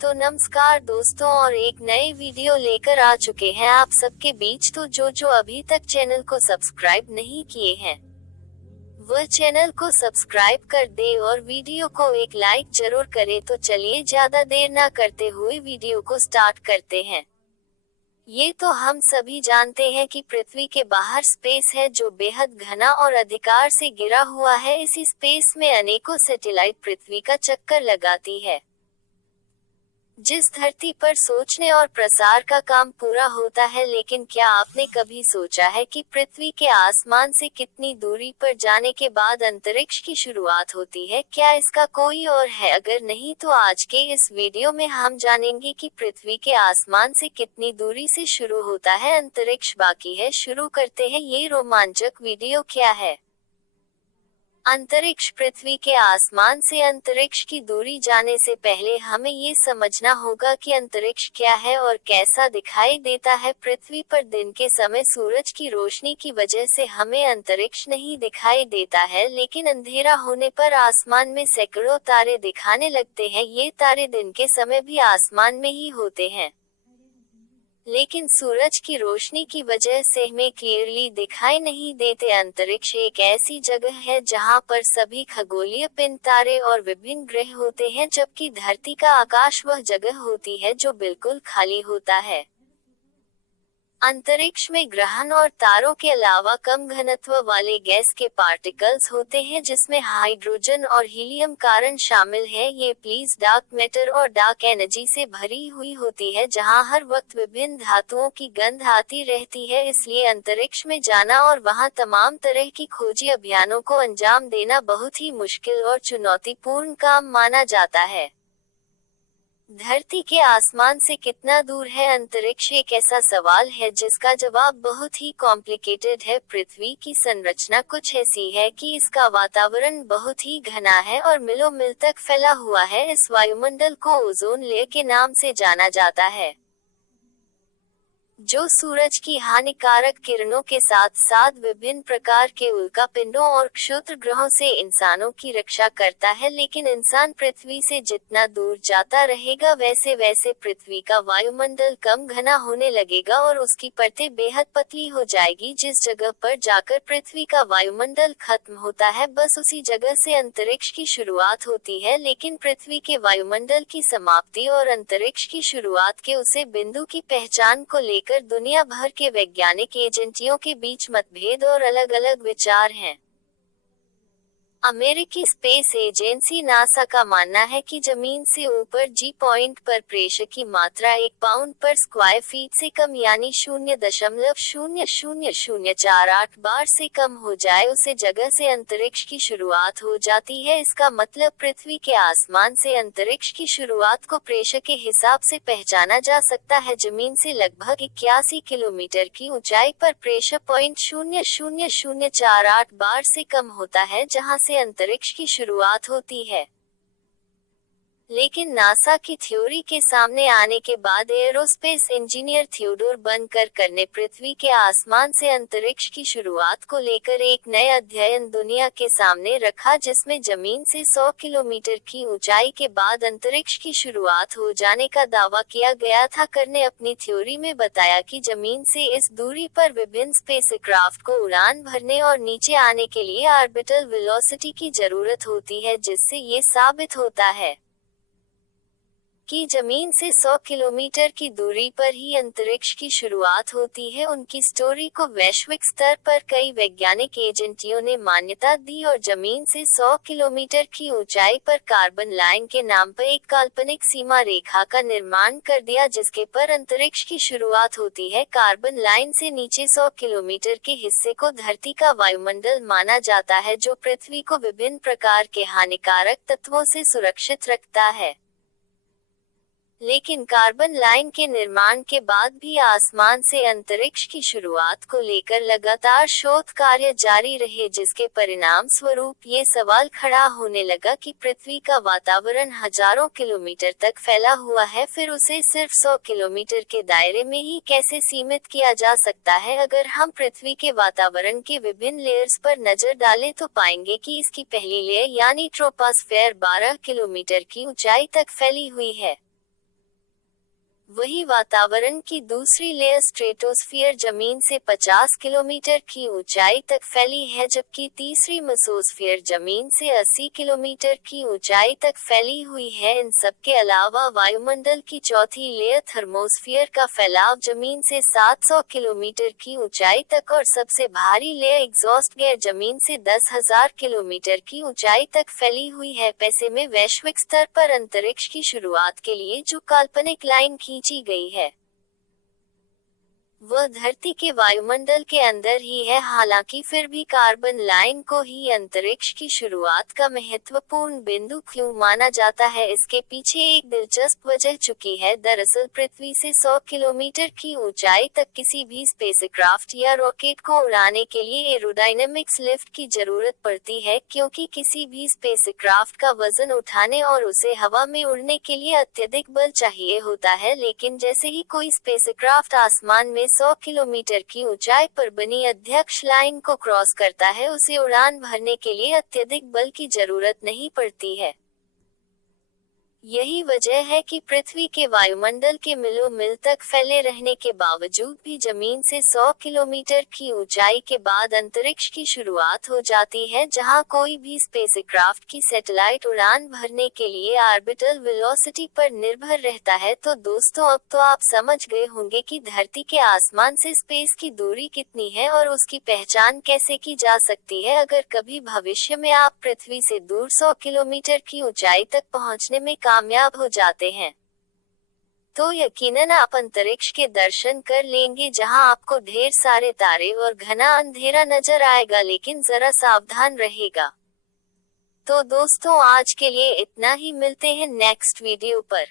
तो नमस्कार दोस्तों, और एक नए वीडियो लेकर आ चुके हैं आप सबके बीच। तो जो अभी तक चैनल को सब्सक्राइब नहीं किए हैं वह चैनल को सब्सक्राइब कर दे और वीडियो को एक लाइक जरूर करे। तो चलिए ज्यादा देर ना करते हुए वीडियो को स्टार्ट करते हैं। ये तो हम सभी जानते हैं कि पृथ्वी के बाहर स्पेस है जो बेहद घना और अंधकार से घिरा हुआ है। इसी स्पेस में अनेकों सैटेलाइट पृथ्वी का चक्कर लगाती है, जिस धरती पर सोचने और प्रसार का काम पूरा होता है। लेकिन क्या आपने कभी सोचा है कि पृथ्वी के आसमान से कितनी दूरी पर जाने के बाद अंतरिक्ष की शुरुआत होती है? क्या इसका कोई और है? अगर नहीं तो आज के इस वीडियो में हम जानेंगे कि पृथ्वी के आसमान से कितनी दूरी से शुरू होता है अंतरिक्ष। बाकी है, शुरू करते हैं ये रोमांचक वीडियो। क्या है अंतरिक्ष? पृथ्वी के आसमान से अंतरिक्ष की दूरी जाने से पहले हमें ये समझना होगा कि अंतरिक्ष क्या है और कैसा दिखाई देता है। पृथ्वी पर दिन के समय सूरज की रोशनी की वजह से हमें अंतरिक्ष नहीं दिखाई देता है, लेकिन अंधेरा होने पर आसमान में सैकड़ों तारे दिखाने लगते हैं। ये तारे दिन के समय भी आसमान में ही होते हैं, लेकिन सूरज की रोशनी की वजह से हमें क्लियरली दिखाई नहीं देते। अंतरिक्ष एक ऐसी जगह है जहां पर सभी खगोलीय पिंड, तारे और विभिन्न ग्रह होते हैं, जबकि धरती का आकाश वह जगह होती है जो बिल्कुल खाली होता है। अंतरिक्ष में ग्रहण और तारों के अलावा कम घनत्व वाले गैस के पार्टिकल्स होते हैं, जिसमें हाइड्रोजन और हीलियम कारण शामिल है। ये प्लीज डार्क मैटर और डार्क एनर्जी से भरी हुई होती है, जहां हर वक्त विभिन्न धातुओं की गंध आती रहती है। इसलिए अंतरिक्ष में जाना और वहां तमाम तरह की खोजी अभियानों को अंजाम देना बहुत ही मुश्किल और चुनौतीपूर्ण काम माना जाता है। धरती के आसमान से कितना दूर है अंतरिक्ष? एक ऐसा सवाल है जिसका जवाब बहुत ही कॉम्प्लिकेटेड है। पृथ्वी की संरचना कुछ ऐसी है कि इसका वातावरण बहुत ही घना है और मीलों मील तक फैला हुआ है। इस वायुमंडल को ओजोन लेयर के नाम से जाना जाता है, जो सूरज की हानिकारक किरणों के साथ साथ विभिन्न प्रकार के उल्कापिंडों और क्षुद्र ग्रहों से इंसानों की रक्षा करता है। लेकिन इंसान पृथ्वी से जितना दूर जाता रहेगा, वैसे वैसे पृथ्वी का वायुमंडल कम घना होने लगेगा और उसकी परतें बेहद पतली हो जाएगी। जिस जगह पर जाकर पृथ्वी का वायुमंडल खत्म होता है, बस उसी जगह से अंतरिक्ष की शुरुआत होती है। लेकिन पृथ्वी के वायुमंडल की समाप्ति और अंतरिक्ष की शुरुआत के उसे बिंदु की पहचान को लेकर दुनिया भर के वैज्ञानिक एजेंसियों के बीच मतभेद और अलग अलग विचार हैं। अमेरिकी स्पेस एजेंसी नासा का मानना है कि जमीन से ऊपर जी पॉइंट पर प्रेशर की मात्रा 1 पाउंड पर स्क्वायर फीट से कम यानी 0.00048 बार से कम हो जाए, उसे जगह से अंतरिक्ष की शुरुआत हो जाती है। इसका मतलब पृथ्वी के आसमान से अंतरिक्ष की शुरुआत को प्रेशर के हिसाब से पहचाना जा सकता है। जमीन से लगभग 81 किलोमीटर की ऊंचाई पर प्रेशर पॉइंट 0.0048 बार से कम होता है, जहां से अंतरिक्ष की शुरुआत होती है। लेकिन नासा की थ्योरी के सामने आने के बाद एरोस्पेस इंजीनियर थियोडोर बनकरकर ने पृथ्वी के आसमान से अंतरिक्ष की शुरुआत को लेकर एक नया अध्ययन दुनिया के सामने रखा, जिसमें जमीन से 100 किलोमीटर की ऊंचाई के बाद अंतरिक्ष की शुरुआत हो जाने का दावा किया गया था। कर ने अपनी थ्योरी में बताया कि जमीन से इस दूरी पर विभिन्न स्पेसक्राफ्ट को उड़ान भरने और नीचे आने के लिए ऑर्बिटल वेलोसिटी की जरूरत होती है, जिससे ये साबित होता है कि जमीन से 100 किलोमीटर की दूरी पर ही अंतरिक्ष की शुरुआत होती है। उनकी स्टोरी को वैश्विक स्तर पर कई वैज्ञानिक एजेंसियों ने मान्यता दी और जमीन से 100 किलोमीटर की ऊंचाई पर कार्बन लाइन के नाम पर एक काल्पनिक सीमा रेखा का निर्माण कर दिया, जिसके पर अंतरिक्ष की शुरुआत होती है। कार्बन लाइन से नीचे 100 किलोमीटर के हिस्से को धरती का वायुमंडल माना जाता है, जो पृथ्वी को विभिन्न प्रकार के हानिकारक तत्वों से सुरक्षित रखता है। लेकिन कार्बन लाइन के निर्माण के बाद भी आसमान से अंतरिक्ष की शुरुआत को लेकर लगातार शोध कार्य जारी रहे, जिसके परिणाम स्वरूप ये सवाल खड़ा होने लगा कि पृथ्वी का वातावरण हजारों किलोमीटर तक फैला हुआ है, फिर उसे सिर्फ 100 किलोमीटर के दायरे में ही कैसे सीमित किया जा सकता है? अगर हम पृथ्वी के वातावरण के विभिन्न लेयर्स पर नजर डालें तो पाएंगे कि इसकी पहली लेयर यानी ट्रोपोस्फेयर 12 किलोमीटर की ऊंचाई तक फैली हुई है। वही वातावरण की दूसरी लेयर स्ट्रेटोस्फीयर जमीन से 50 किलोमीटर की ऊंचाई तक फैली है, जबकि तीसरी मेसोस्फीयर जमीन से 80 किलोमीटर की ऊंचाई तक फैली हुई है। इन सब के अलावा वायुमंडल की चौथी लेयर थर्मोस्फीयर का फैलाव जमीन से 700 किलोमीटर की ऊंचाई तक और सबसे भारी लेयर एग्जॉस्ट गैस जमीन से 10,000 किलोमीटर की ऊंचाई तक फैली हुई है। पैसे में वैश्विक स्तर पर अंतरिक्ष की शुरुआत के लिए जो काल्पनिक लाइन खींची गई है वह धरती के वायुमंडल के अंदर ही है। हालांकि फिर भी कार्बन लाइन को ही अंतरिक्ष की शुरुआत का महत्वपूर्ण बिंदु क्यों माना जाता है, इसके पीछे एक दिलचस्प वजह छुपी है। दरअसल पृथ्वी से 100 किलोमीटर की ऊंचाई तक किसी भी स्पेसक्राफ्ट या रॉकेट को उड़ाने के लिए एरोडायनेमिक्स लिफ्ट की जरूरत पड़ती है, क्योंकि किसी भी स्पेसक्राफ्ट का वजन उठाने और उसे हवा में उड़ने के लिए अत्यधिक बल चाहिए होता है। लेकिन जैसे ही कोई स्पेसक्राफ्ट आसमान में 100 किलोमीटर की ऊंचाई पर बनी अध्यक्ष लाइन को क्रॉस करता है, उसे उड़ान भरने के लिए अत्यधिक बल की जरूरत नहीं पड़ती है। यही वजह है कि पृथ्वी के वायुमंडल के मिलों मिल तक फैले रहने के बावजूद भी जमीन से 100 किलोमीटर की ऊंचाई के बाद अंतरिक्ष की शुरुआत हो जाती है, जहां कोई भी स्पेसक्राफ्ट की सैटेलाइट उड़ान भरने के लिए ऑर्बिटल वेलोसिटी पर निर्भर रहता है। तो दोस्तों, अब तो आप समझ गए होंगे कि धरती के आसमान से स्पेस की दूरी कितनी है और उसकी पहचान कैसे की जा सकती है। अगर कभी भविष्य में आप पृथ्वी से दूर 100 किलोमीटर की ऊंचाई तक पहुंचने में कामयाब हो जाते हैं तो यकीनन आप अंतरिक्ष के दर्शन कर लेंगे, जहां आपको ढेर सारे तारे और घना अंधेरा नजर आएगा, लेकिन जरा सावधान रहेगा। तो दोस्तों, आज के लिए इतना ही। मिलते हैं नेक्स्ट वीडियो पर।